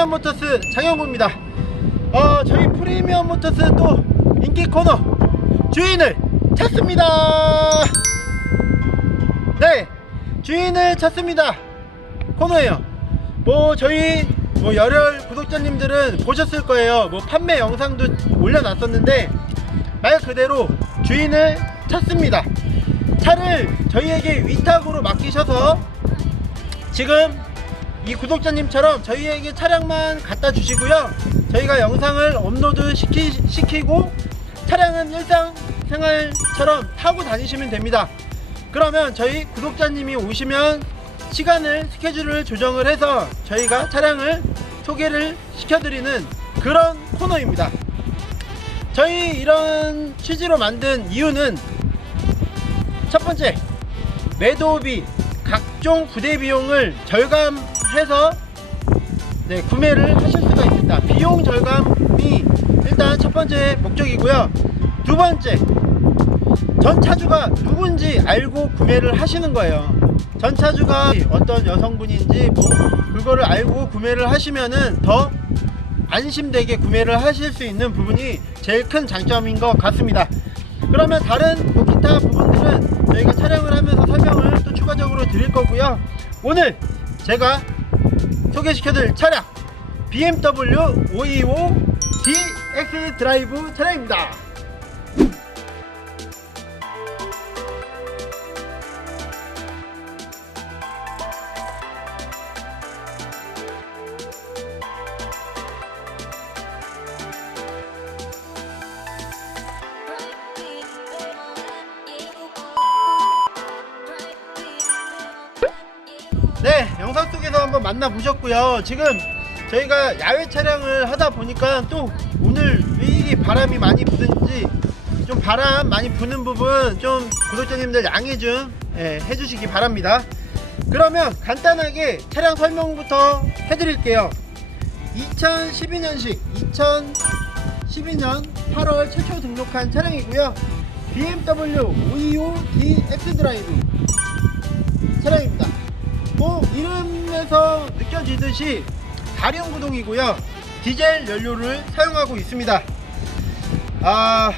프리미엄 모터스 장영구입니다. 어 저희 프리미엄 모터스 또 인기 코너 주인을 찾습니다. 네 주인을 찾습니다. 코너예요. 뭐 저희 뭐 열혈 구독자님들은 보셨을 거예요. 뭐 판매 영상도 올려놨었는데 말 그대로 주인을 찾습니다. 차를 저희에게 위탁으로 맡기셔서 지금 이 구독자님처럼 저희에게 차량만 갖다 주시고요. 저희가 영상을 업로드 시키, 시키고 차량은 일상생활처럼 타고 다니시면 됩니다. 그러면 저희 구독자님이 오시면 시간을 스케줄을 조정을 해서 저희가 차량을 소개를 시켜드리는 그런 코너입니다. 저희 이런 취지로 만든 이유는 첫 번째 매도비 각종 부대 비용을 절감 해서 네, 구매를 하실 수가 있습니다. 비용 절감이 일단 첫 번째 목적이고요. 두 번째 전 차주가 누군지 알고 구매를 하시는 거예요. 전 차주가 어떤 여성분인지 뭐 그거를 알고 구매를 하시면은 더 안심되게 구매를 하실 수 있는 부분이 제일 큰 장점인 것 같습니다. 그러면 다른 뭐 기타 부분들은 저희가 촬영을 하면서 설명을 또 추가적으로 드릴 거고요. 오늘 제가 소개시켜드릴 차량 BMW 525 DX 드라이브 차량입니다. 만나보셨고요. 지금 저희가 야외 촬영을 하다 보니까 또 오늘 왜 이리 바람이 많이 부는지 좀 바람 많이 부는 부분 좀 구독자님들 양해 좀 예, 해주시기 바랍니다. 그러면 간단하게 차량 설명부터 해드릴게요. 2012년식 2012년 8월 최초 등록한 차량이고요. BMW 525D X 드라이브 차량입니다. 뭐 이름 에서 느껴지듯이 다륜 구동이고요. 디젤 연료를 사용하고 있습니다. 아,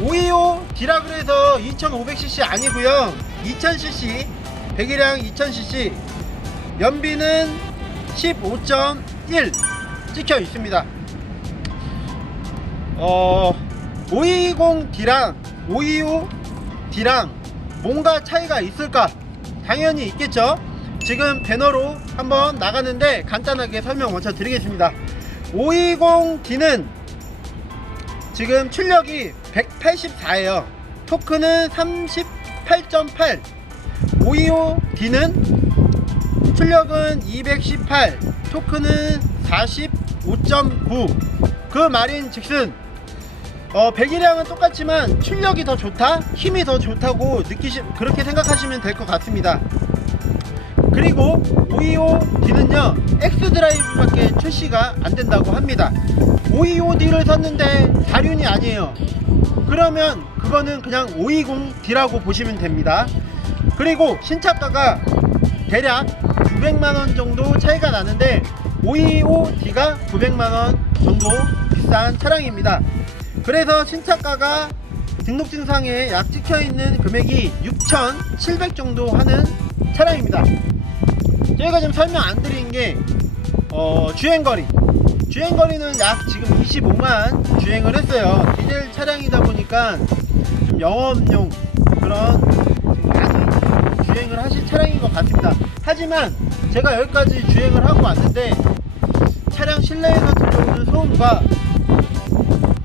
525 디라 그래서 2500cc 아니고요. 2000cc, 배기량 2000cc, 연비는 15.1 찍혀 있습니다. 어, 520D랑 525D랑 뭔가 차이가 있을까? 당연히 있겠죠. 지금 배너로 한번 나가는데 간단하게 설명 먼저 드리겠습니다. 520D는 지금 출력이 184예요. 토크는 38.8. 525D는 출력은 218, 토크는 45.9. 그 말인 즉슨 어, 배기량은 똑같지만 출력이 더 좋다, 힘이 더 좋다고 느끼시 그렇게 생각하시면 될 것 같습니다. 그리고 525D는요 X 드라이브밖에 출시가 안 된다고 합니다. 525D를 샀는데 4륜이 아니에요. 그러면 그거는 그냥 520D라고 보시면 됩니다. 그리고 신차가가 대략 900만원 정도 차이가 나는데 525D가 900만원 정도 비싼 차량입니다. 그래서 신차가가 등록증상에 약 찍혀 있는 금액이 6,700 정도 하는 차량입니다. 저희가 지금 설명 안 드린 게 어, 주행거리. 주행거리는 약 지금 25만 주행을 했어요. 디젤 차량이다 보니까 좀 영업용 그런 많이 주행을 하신 차량인 것 같습니다. 하지만 제가 여기까지 주행을 하고 왔는데 차량 실내에서 들려오는 소음과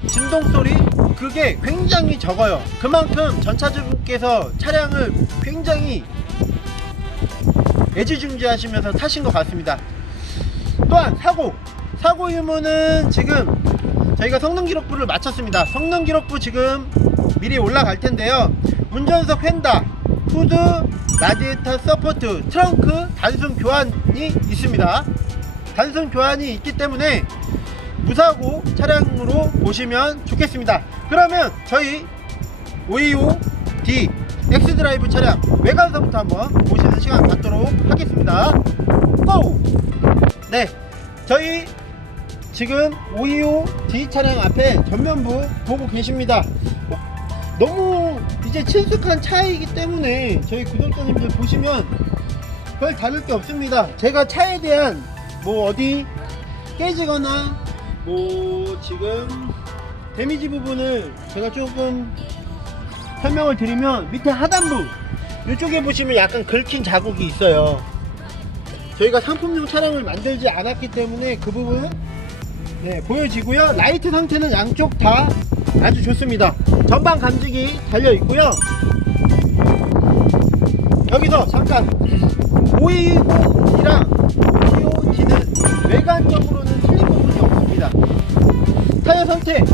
진동 소리 그게 굉장히 적어요. 그만큼 전차주분께서 차량을 굉장히 애지중지하시면서 타신 것 같습니다. 또한 사고 사고 유무는 지금 저희가 성능 기록부를 마쳤습니다. 성능 기록부 지금 미리 올라갈 텐데요. 운전석 휀다, 후드, 라디에이터 서포트, 트렁크 단순 교환이 있습니다. 단순 교환이 있기 때문에 무사고 차량으로 보시면 좋겠습니다. 그러면 저희 525D X 드라이브 차량 외관서부터 한번 보시는 시간 갖도록 하겠습니다. 고! 네, 저희 지금 525D 차량 앞에 전면부 보고 계십니다. 어, 너무 이제 친숙한 차이기 때문에 저희 구독자님들 보시면 별 다를 게 없습니다. 제가 차에 대한 뭐 어디 깨지거나 뭐 지금 데미지 부분을 제가 조금 설명을 드리면 밑에 하단부 이쪽에 보시면 약간 긁힌 자국이 있어요. 저희가 상품용 차량을 만들지 않았기 때문에 그 부분 네, 보여지고요. 라이트 상태는 양쪽 다 아주 좋습니다. 전방 감지기 달려 있고요. 여기서 잠깐 520이랑 525D는 외관적으로는 틀린 부분이 없습니다. 타이어 선택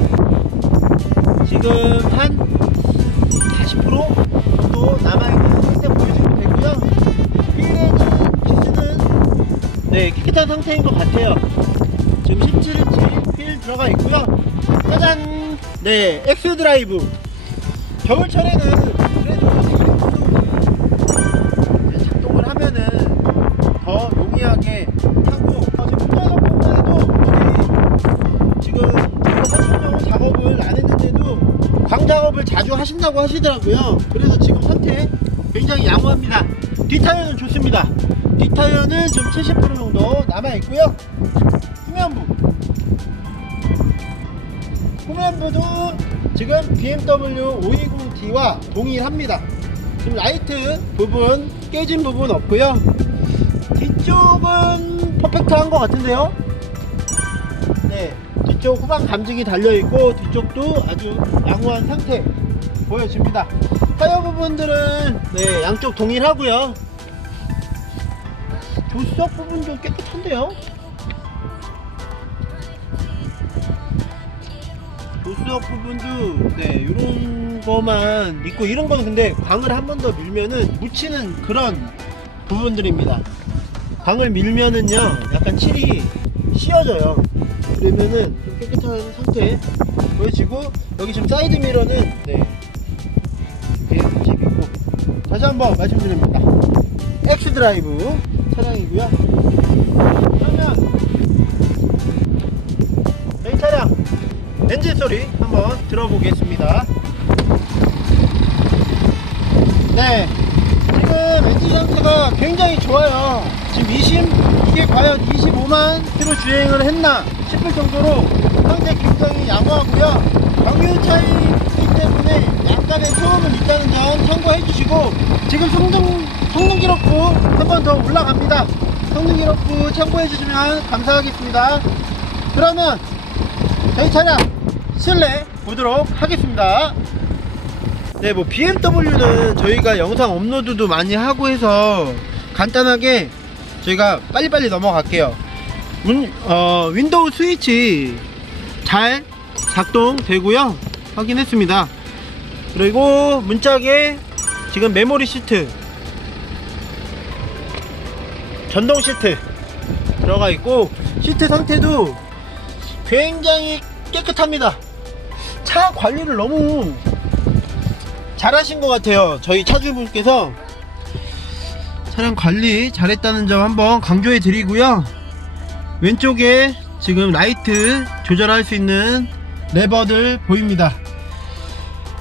지금 한 깨끗한 상태인 것 같아요. 지금 17인치 휠 들어가 있고요. 짜잔! 네, 엑스 드라이브. 겨울철에는 그래도 드래프트 작동을 하면은 더 용이하게 타고 어, 지금 운전석보다도 우리 지금 선천용 작업을 안 했는데도 광 작업을 자주 하신다고 하시더라고요. 그래서 지금 상태 굉장히 양호합니다. 뒷타이어는 좋습니다. 뒷타이어는 지금 70% 정도 남아 있고요. 후면부 후면부도 지금 BMW 520D와 동일합니다. 지금 라이트 부분 깨진 부분 없고요. 뒤쪽은 퍼펙트한 것 같은데요. 네, 뒤쪽 후방 감지기 달려 있고 뒤쪽도 아주 양호한 상태 보여집니다. 타이어 부분들은 네 양쪽 동일하고요. 조수석 부분도 깨끗한데요. 조수석 부분도 네 이런 거만 있고 이런 거는 근데 광을 한 번 더 밀면은 묻히는 그런 부분들입니다. 광을 밀면은요 약간 칠이 씌어져요. 그러면은 좀 깨끗한 상태 보여지고 여기 지금 사이드 미러는 네 이렇게 집 있고 다시 한번 말씀드립니다. 엑스 드라이브 차량이고요. 그러면 저희 차량 엔진 소리 한번 들어보겠습니다. 네, 지금 엔진 상태가 굉장히 좋아요. 지금 20, 이게 과연 25만 킬로 주행을 했나 싶을 정도로 상태 굉장히 양호하고요. 경유 차이기 때문에 약간의 소음은 있다는 점 참고해 주시고 지금 성능, 성능 기록부 한 번 더 올라갑니다. 성능 기록부 참고해 주시면 감사하겠습니다. 그러면 저희 차량 실내 보도록 하겠습니다. 네, 뭐 BMW는 저희가 영상 업로드도 많이 하고 해서 간단하게 저희가 빨리빨리 넘어갈게요. 문, 어, 윈도우 스위치 잘 작동되고요. 확인했습니다. 그리고 문짝에 지금 메모리 시트 전동 시트 들어가 있고 시트 상태도 굉장히 깨끗합니다. 차 관리를 너무 잘하신 것 같아요. 저희 차주분께서 차량 관리 잘했다는 점 한번 강조해 드리고요. 왼쪽에 지금 라이트 조절할 수 있는 레버들 보입니다.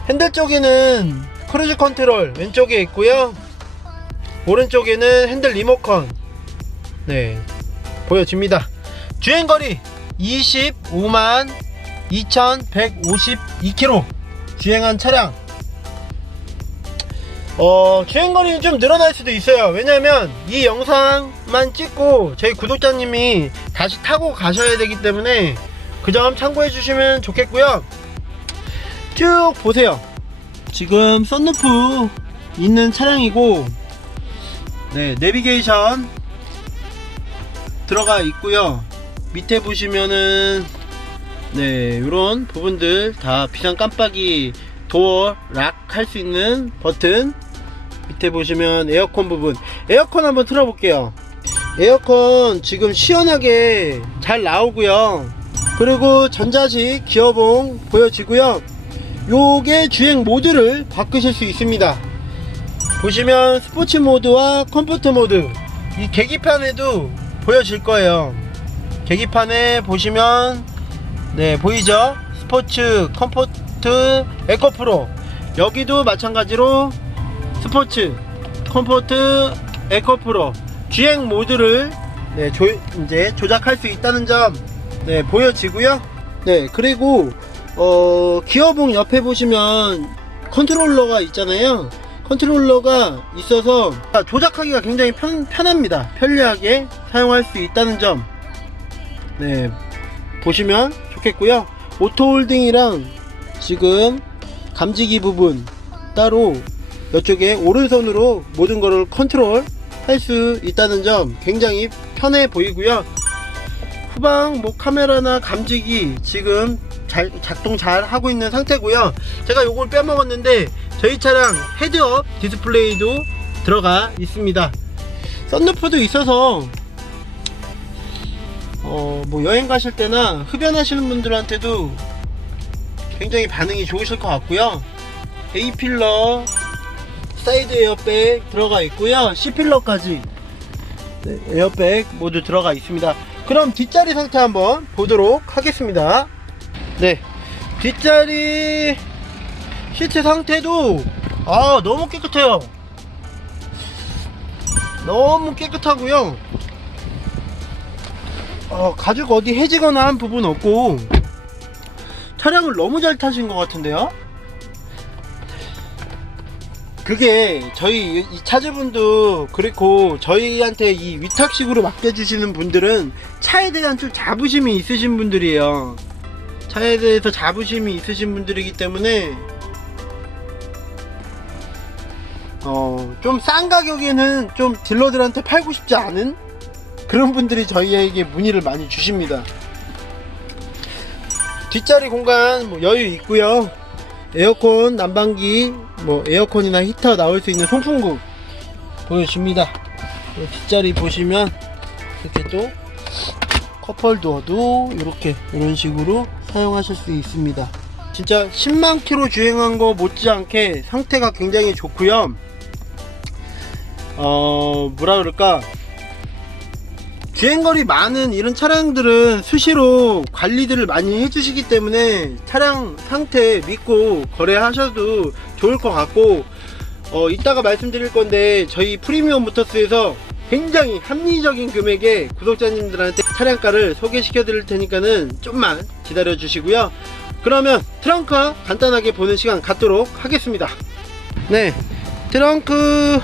핸들 쪽에는 크루즈 컨트롤 왼쪽에 있고요. 오른쪽에는 핸들 리모컨 네 보여집니다. 주행거리 25만 2152km 주행한 차량 어, 주행거리는 좀 늘어날 수도 있어요. 왜냐면 이 영상만 찍고 저희 구독자님이 다시 타고 가셔야 되기 때문에 그 점 참고해 주시면 좋겠고요. 쭉 보세요. 지금 썬루프 있는 차량이고, 네, 내비게이션 들어가 있고요. 밑에 보시면은 네, 이런 부분들 다 비상 깜빡이 도어 락 할 수 있는 버튼. 밑에 보시면 에어컨 부분. 에어컨 한번 틀어 볼게요. 에어컨 지금 시원하게 잘 나오고요. 그리고 전자식 기어봉 보여지고요. 요게 주행 모드를 바꾸실 수 있습니다. 보시면 스포츠 모드와 컴포트 모드. 이 계기판에도 보여질 거예요. 계기판에 보시면 네 보이죠? 스포츠 컴포트 에코 프로. 여기도 마찬가지로 스포츠 컴포트 에코 프로. 주행 모드를 네, 조, 이제 조작할 수 있다는 점 네, 보여지고요. 네 그리고 어, 기어봉 옆에 보시면 컨트롤러가 있잖아요 컨트롤러가 있어서 조작하기가 굉장히 편, 편합니다 편리하게 사용할 수 있다는 점 네, 보시면 좋겠고요. 오토 홀딩이랑 지금 감지기 부분 따로 이쪽에 오른손으로 모든 거를 컨트롤 할 수 있다는 점 굉장히 편해 보이고요. 후방 뭐 카메라나 감지기 지금 잘, 작동 잘 하고 있는 상태고요. 제가 요걸 빼먹었는데 저희 차량 헤드업 디스플레이도 들어가 있습니다. 썬루프도 있어서 어, 뭐 여행 가실 때나 흡연하시는 분들한테도 굉장히 반응이 좋으실 것 같고요. A 필러, 사이드 에어백 들어가 있고요. C 필러까지 네, 에어백 모두 들어가 있습니다. 그럼 뒷자리 상태 한번 보도록 하겠습니다. 네, 뒷자리 시트 상태도 아 너무 깨끗해요. 너무 깨끗하고요. 어, 가죽 어디 해지거나 한 부분 없고 차량을 너무 잘 타신 것 같은데요? 그게 저희 이 차주분도 그렇고 저희한테 이 위탁식으로 맡겨주시는 분들은 차에 대한 좀 자부심이 있으신 분들이에요. 차에 대해서 자부심이 있으신 분들이기 때문에 어, 좀 싼 가격에는 좀 딜러들한테 팔고 싶지 않은 그런 분들이 저희에게 문의를 많이 주십니다. 뒷자리 공간 뭐 여유 있고요. 에어컨 난방기 뭐 에어컨이나 히터 나올 수 있는 송풍구 보여줍니다. 또 뒷자리 보시면 이렇게 또 컵홀더도 이렇게 이런 식으로 사용하실 수 있습니다. 진짜 10만 킬로 주행한 거 못지않게 상태가 굉장히 좋고요. 어 뭐라 그럴까? 주행거리 많은 이런 차량들은 수시로 관리들을 많이 해주시기 때문에 차량 상태 믿고 거래하셔도 좋을 것 같고 어, 이따가 말씀드릴 건데 저희 프리미엄 모터스에서 굉장히 합리적인 금액에 구독자님들한테 차량가를 소개시켜 드릴 테니까는 좀만 기다려 주시고요. 그러면 트렁크 간단하게 보는 시간 갖도록 하겠습니다. 네 트렁크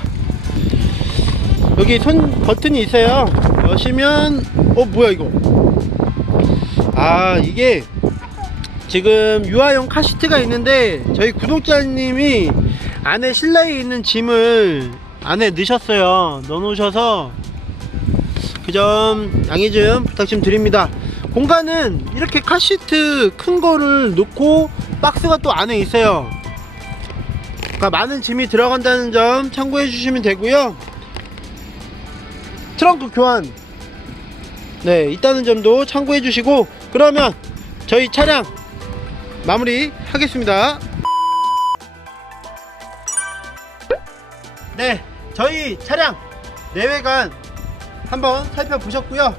여기 손 버튼이 있어요. 여시면 어 뭐야 이거? 아 이게 지금 유아용 카시트가 있는데 저희 구독자님이 안에 실내에 있는 짐을 안에 넣으셨어요. 넣어 놓으셔서 그 점 양해 좀 부탁 좀 드립니다. 공간은 이렇게 카시트 큰 거를 놓고 박스가 또 안에 있어요. 그러니까 많은 짐이 들어간다는 점 참고해 주시면 되고요 트렁크 교환. 네 있다는 점도 참고해 주시고 그러면 저희 차량 마무리 하겠습니다. 네 저희 차량 내외관 한번 살펴보셨고요.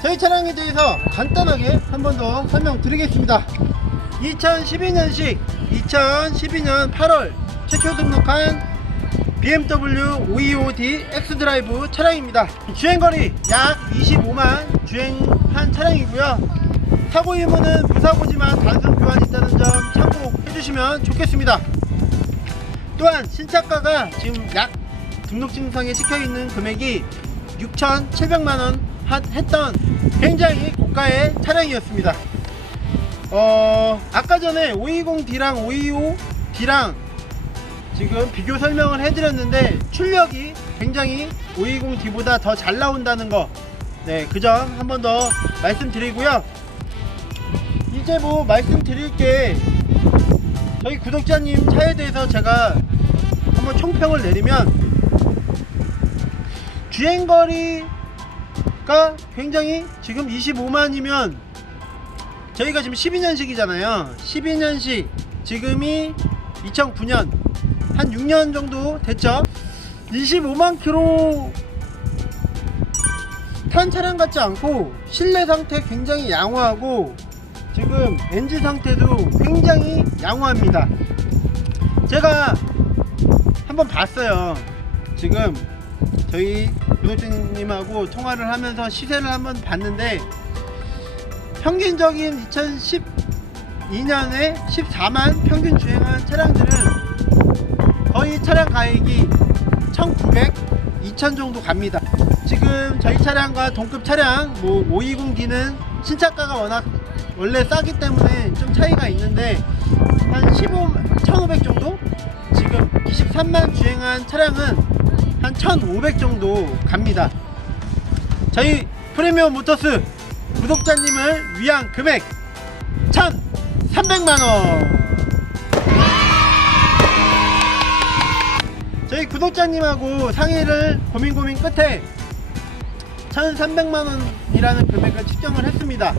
저희 차량에 대해서 간단하게 한 번 더 설명드리겠습니다. 2012년식 2012년 8월 최초 등록한 BMW 525D X드라이브 차량입니다. 주행거리 약 25만 주행한 차량이고요. 사고 유무는 무사고지만 단순 교환이 있다는 점 참고해 주시면 좋겠습니다. 또한 신차가가 지금 약 등록증상에 찍혀있는 금액이 6,700만원 했던 굉장히 고가의 차량이었습니다. 어, 아까 전에 520D랑 525D랑 지금 비교 설명을 해드렸는데 출력이 굉장히 520D보다 더 잘 나온다는 거 네, 그 점 한 번 더 말씀드리고요. 이제 뭐 말씀드릴 게 저희 구독자님 차에 대해서 제가 한번 총평을 내리면 주행거리가 굉장히 지금 25만이면 저희가 지금 12년식이잖아요. 12년식 지금이 2009년 한 6년 정도 됐죠. 25만 킬로 탄 차량 같지 않고 실내 상태 굉장히 양호하고 지금 엔진 상태도 굉장히 양호합니다. 제가 한번 봤어요. 지금 저희 구독자님하고 통화를 하면서 시세를 한번 봤는데 평균적인 2012년에 14만 평균 주행한 차량들은 거의 차량 가액이 1,900, 2,000 정도 갑니다. 지금 저희 차량과 동급 차량 뭐 520D는 신차가가 워낙 원래 싸기 때문에 좀 차이가 있는데 한 15, 1,500 정도? 지금 23만 주행한 차량은 한 1,500 정도 갑니다. 저희 프리미엄 모터스 구독자님을 위한 금액 1,300만 원. 저희 구독자님하고 상의를 고민 고민 끝에 1,300만 원이라는 금액을 측정을 했습니다.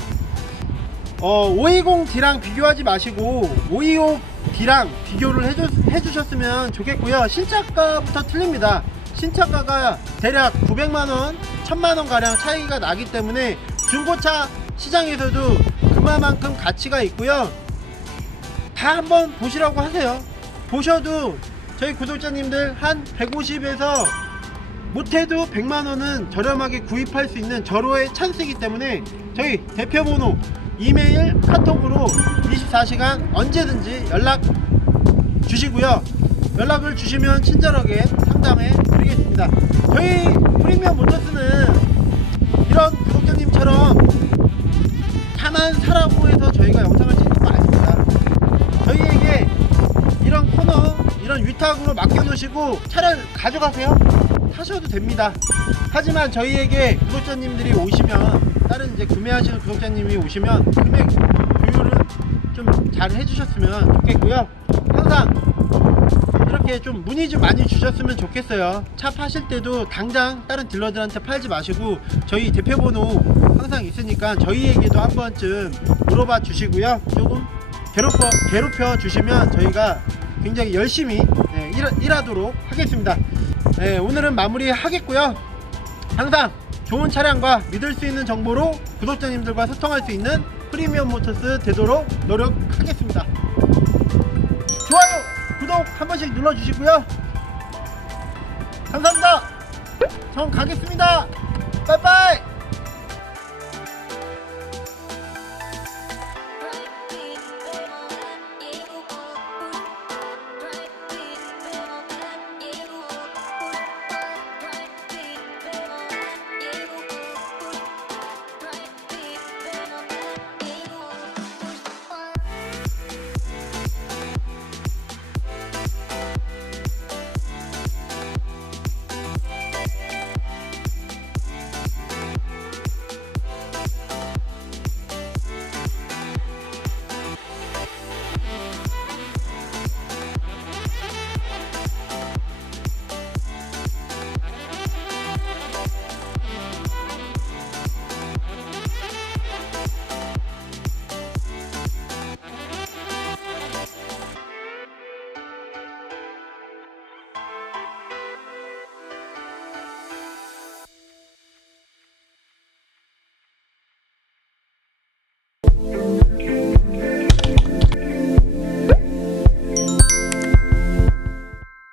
어, 520D랑 비교하지 마시고 525D랑 비교를 해주, 해주셨으면 좋겠고요. 신차가부터 틀립니다. 신차가가 대략 900만원, 1000만원 가량 차이가 나기 때문에 중고차 시장에서도 그만큼 가치가 있고요. 다 한번 보시라고 하세요. 보셔도 저희 구독자님들 한 150에서 못해도 100만원은 저렴하게 구입할 수 있는 절호의 찬스이기 때문에 저희 대표 번호 이메일 카톡으로 24시간 언제든지 연락 주시고요. 연락을 주시면 친절하게 상담해 드리겠습니다. 저희 프리미엄 모터스는 이런 구독자님처럼 차만 사라고 해서 저희가 영상을 찍는 거 아닙니다. 저희에게 이런 코너 이런 위탁으로 맡겨놓으시고 차를 가져가세요. 타셔도 됩니다. 하지만 저희에게 구독자님들이 오시면 다른 이제 구매하시는 구독자님이 오시면 금액 조율은 좀 잘 해주셨으면 좋겠고요. 항상 이렇게 좀 문의 좀 많이 주셨으면 좋겠어요. 차 파실 때도 당장 다른 딜러들한테 팔지 마시고 저희 대표번호 항상 있으니까 저희에게도 한 번쯤 물어봐 주시고요. 조금 괴롭혀, 괴롭혀 주시면 저희가 굉장히 열심히 네, 일, 일하도록 하겠습니다. 네, 오늘은 마무리 하겠고요. 항상 좋은 차량과 믿을 수 있는 정보로 구독자님들과 소통할 수 있는 프리미엄 모터스 되도록 노력하겠습니다. 좋아요 구독 한 번씩 눌러주시고요. 감사합니다. 전 가겠습니다